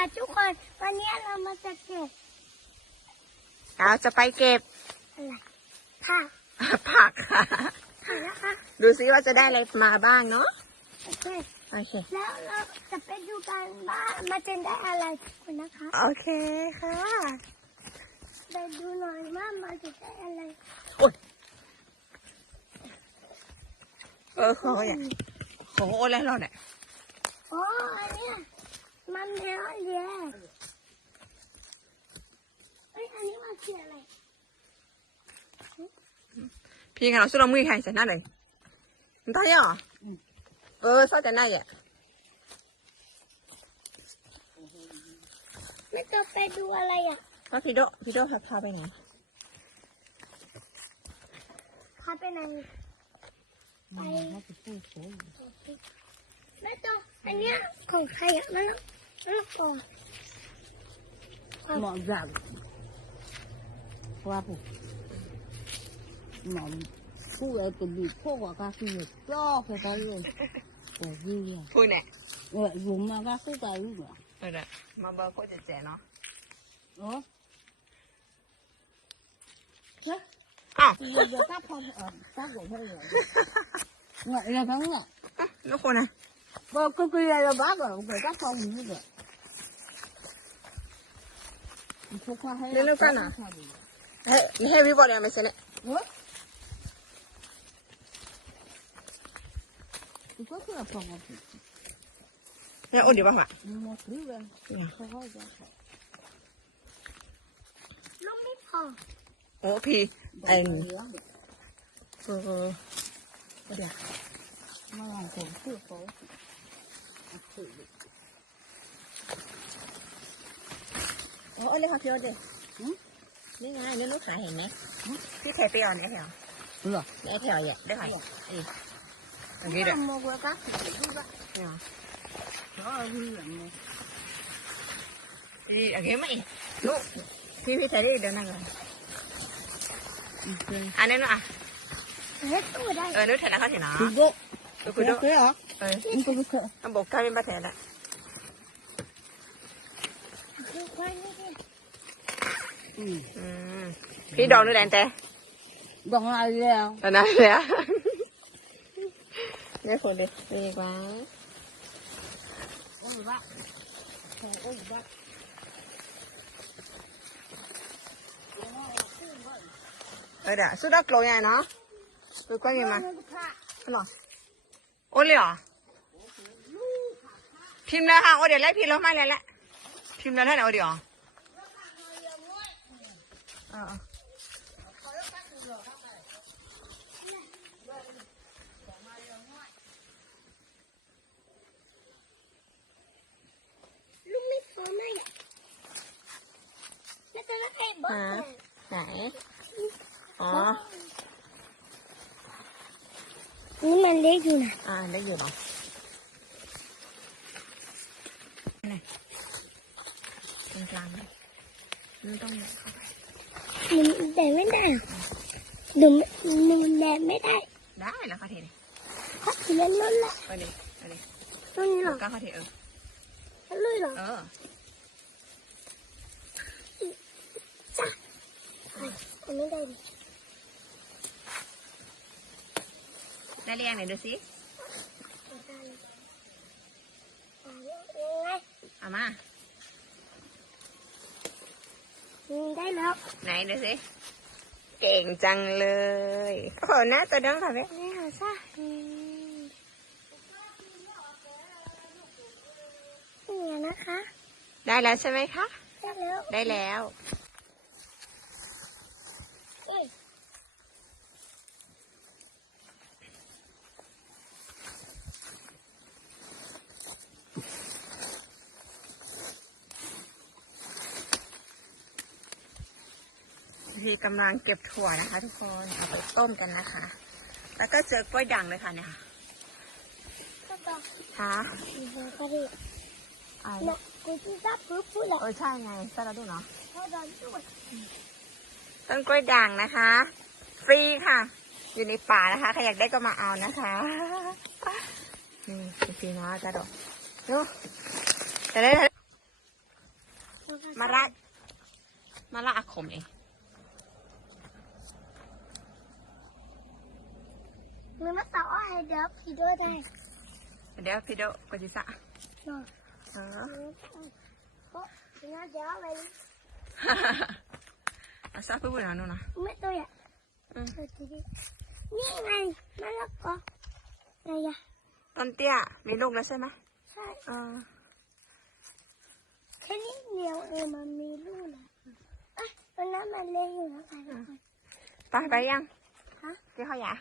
ค่ะทุกคน วันนี้เรามาจะเก็บเราจะไปเก็บอะไรค่ะ ผักค่ะค่ะนะคะ ดูซิว่าจะได้อะไรมาบ้างเนาะ โอเค โอเค แล้วเราจะไปดูกันว่ามันจะได้อะไรทุกคนนะคะ โอเคค่ะ ไปดูหน่อยว่ามันจะได้อะไรเออเขาเนี่ยโอ้โหอะไรเราเนี่ยอ๋ออันเนี้ย มันแมวเย่เอ้ย อันนี้มันคืออะไร พี่กันเราสู้เรามือใครจะหน้าเลยมันตายเหรอเออซอจะหน้าแย่ไม่ต้องไปดูอะไรอะว่าพี่โดพี่โดพาพาไปไหนพาไปไหนไปไม่ต้องอันเนี้ยของใครอะมัน mỏ giảm. Quá phụ mỏ phụ ấy cũng bị phô quả ca khi được cho phải ta luôn. Quả gì vậy thôi nè. Vậy dùng mà ca phụ cái gì vậy à. ờ, rồi đấy mà bơ có chè chè nó. Đó chứ à. Giờ ta phong ở ta cũng hơi rồi. Ngậy là thắng rồi nó khô này. Cô cứ kia là bác rồi, về các phòng như vậy. Nên nó cân à? Hey, everybody, I'm missing it. What? Pourquoi tu n'as pas monté Là on va voir. Mon plus belle. Ủa thì em Ờ Ở đây à? 我你好漂亮。嗯，你看你弄啥呢？嗯，你太漂亮了。đúng ừ. ừ. rồi. Để theo vậy. Để phải ừ. Còn gì được mua cá thì chỉ hư dạ. đó đó hư lắm đi ở ghế mày. Lúc khi khi thấy đi đâu này rồi. Ừ. À nên nó à. Hết rồi đây. Ờ nó thật là có thể nó. Cứ cứ cứ hả? Ừ. Cứ cứ ăn bột cay bên ba thẻ đấy พี่ดองนู่นแดนแต่ Còn ai leo. ตอนนั้นแล้วไม่ควรดิดีกว่า Ôi bác. Ôi bác. เออเดี๋ยวสุดยอดโกลใหญ่เนาะดูกว้างยังไง Nó có thạ. หรอโอ้เลยเหรอพิมพ์เลยค่ะโอ้เดี๋ยวไล่พิมพ์แล้วไม่เลยแหละพิมพ์แล้วท่านโอ้เดี๋ยว ờ. À. hả? Nãy ờ nhưng mà lấy gì nè à lấy gì nào này. Con làm đi. Con không ใส่แดดไม่ได้หนูหนูแดดไม่ได้ ได้แล้วค่ะเทนเขาถือเล่นรุ่นละไปเลยไปเลยรุ่นนี้หรอก้าวค่ะเทนเออรุ่นหรอเออจ้ะไม่ได้ได้เรียงไหนดูสิเอามา ได้แล้ว ไหนดูสิเก่งจังเลย โอ้โหหน้าตัวน้องค่ะแม่นี่ค่ะซะอืมนี่นะคะ ได้แล้วใช่ไหมคะ ได้แล้ว ได้แล้ว ทีกำลังเก็บถั่วนะคะ ทุกคนเอาไปต้มกันนะคะ แล้วก็เจอกล้วยด่างเลยค่ะเนี่ยค่ะไอ้กูที่ซับปุ๊บพูดหรอเออใช่ไงซาลาดูเนาะต้นกล้วยด่างนะคะ ฟรีค่ะ อยู่ในป่านะคะใครอยากได้ก็มาเอานะคะนี่ฟรีเนาะจ้าดอกดูจะได้มะระมาละอักมเอง masa orang ada video dah. Ada video kau sisa. Ha. Ha. sao tengah jauh lagi. Asa apa tôi ạ, nah. này nó ya. Hmm. Ni mai, mana kau? Naya. Tontia, ni log lah sana. Ha. Ah. Kini mà aku mami lu lah. nó mà mana lagi nak kau? Ta bayang. Hả? cái thôi giả